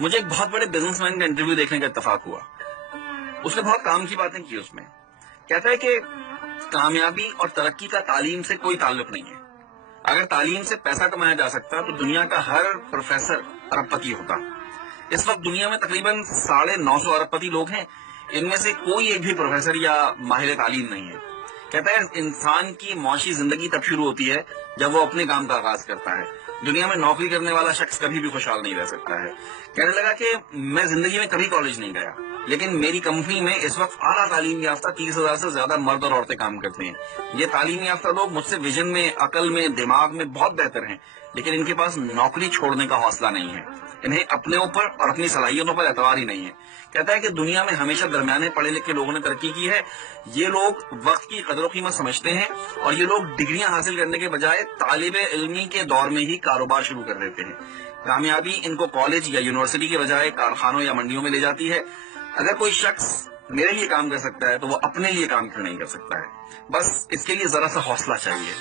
مجھے ایک بہت بڑے بزنس مین کا انٹرویو دیکھنے کا اتفاق ہوا. اس نے بہت کام کی باتیں کی. اس میں کہتا ہے کہ کامیابی اور ترقی کا تعلیم سے کوئی تعلق نہیں ہے. اگر تعلیم سے پیسہ کمایا جا سکتا تو دنیا کا ہر پروفیسر ارب پتی ہوتا. اس وقت دنیا میں تقریباً 950 ارب پتی لوگ ہیں. ان میں سے کوئی ایک بھی پروفیسر یا ماہر تعلیم نہیں ہے. کہتا ہے انسان کی معاشی زندگی تب شروع ہوتی ہے جب وہ اپنے کام کا آغاز کرتا ہے. دنیا میں نوکری کرنے والا شخص کبھی بھی خوشحال نہیں رہ سکتا ہے. کہنے لگا کہ میں زندگی میں کبھی کالج نہیں گیا، لیکن میری کمپنی میں اس وقت اعلیٰ تعلیم یافتہ 30,000 سے زیادہ مرد اور عورتیں کام کرتے ہیں. یہ تعلیم یافتہ لوگ مجھ سے ویژن میں، عقل میں، دماغ میں بہت بہتر ہیں، لیکن ان کے پاس نوکری چھوڑنے کا حوصلہ نہیں ہے. انہیں اپنے اوپر اور اپنی صلاحیتوں پر اعتبار ہی نہیں ہے. کہتا ہے کہ دنیا میں ہمیشہ درمیانے پڑھے لکھے لوگوں نے ترقی کی ہے. یہ لوگ وقت کی قدر و قیمت سمجھتے ہیں، اور یہ لوگ ڈگریاں حاصل کرنے کے بجائے طالب علمی کے دور میں ہی کاروبار شروع کر دیتے ہیں. کامیابی ان کو کالج یا یونیورسٹی کے بجائے کارخانوں یا منڈیوں میں لے جاتی ہے. اگر کوئی شخص میرے لیے کام کر سکتا ہے تو وہ اپنے لیے کام کیوں نہیں کر سکتا ہے؟ بس اس کے لیے ذرا سا حوصلہ چاہیے.